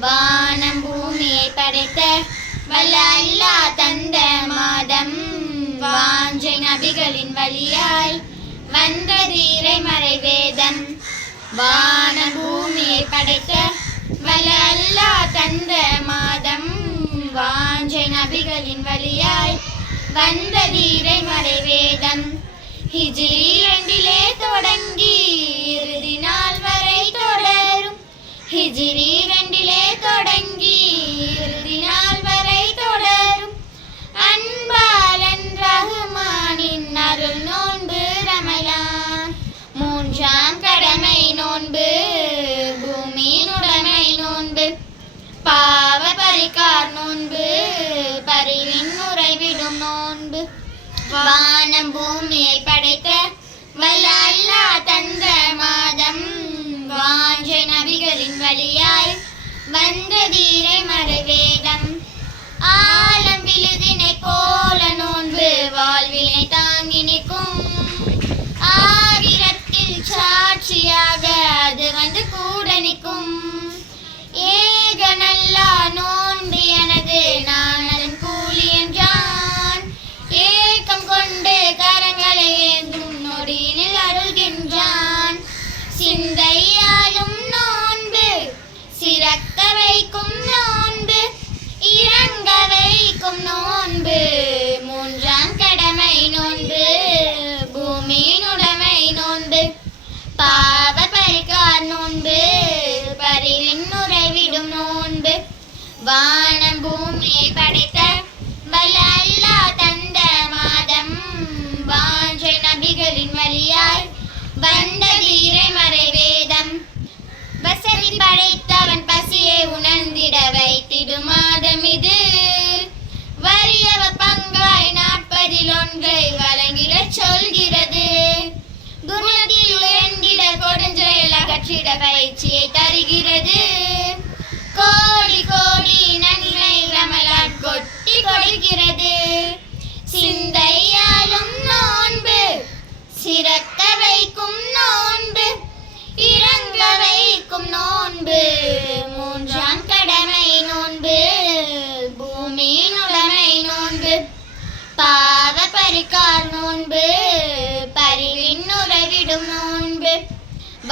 வானம் பூமியை படைத்த வல்ல அல்லாஹ் தந்த மாதம். வாஞ்சை நபிகளின் வழியாய் வந்தது இறைமறை வேதம் வான பூமியை படைத்த வல்ல அல்லாஹ் தந்த மாதம். வாஞ்சை நபிகளின் வழியாய் வந்தது இறைமறை வேதம் ஹிஜ்ரி இரண்டிலே தொடங்கி இறுதி நாள் வரை தொடரும். ஹிஜ்ரி பாவ நோன்பு பரிவின் உறைவிடும் நோன்பு. வானம் பூமியை படைத்த வல்ல அல்லாஹ் தந்த மாதம். வாஞ்சை நபிகளின் வழியாய் வந்த தீரை மறுவேதம். ஆலம் விழுதினை போல நோன்பு வாழ்வினை தாங்கி நிற்கும். ஆகிரத்தில் சாட்சியாக அது வந்து கூட நிற்கும். பாவ பரிகார் நோன்பு பறிவின் உறைவிடும் நோன்பு. வானம் பூமியை படைத்த வல்ல அல்லா தந்த மாதம். வாஞ்சை நபிகளின் வழியாய் வந்தது இறைமறை வேதம் வசதி படைத்தவன் பசியை உணர்ந்திட வைத்திடும் மாதம் இது. வறியவ பங்காய் நாற்பதில் ஒன்றை வழங்கிட சொல்கிறேன் கொடுஞ்செயல் பயிற்சியை தருகிறது.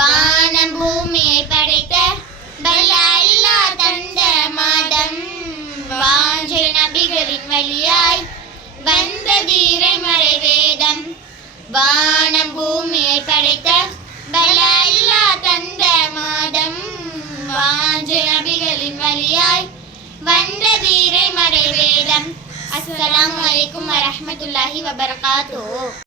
வானம் பூமியை படைத்த வல்ல அல்லா தந்த மாதம். வாஞ்சை நபிகளின் வழியாய் வந்த தீரைமறை வேதம். வானம் பூமியை படைத்த வல்ல அல்லா தந்த மாதம். வாஞ்சை நபிகளின் வழியாய் வந்த தீரைமறை வேதம். அஸ்லாம் வலைக்கும் வரமத்துல்லாஹி வபர்காத்தோ.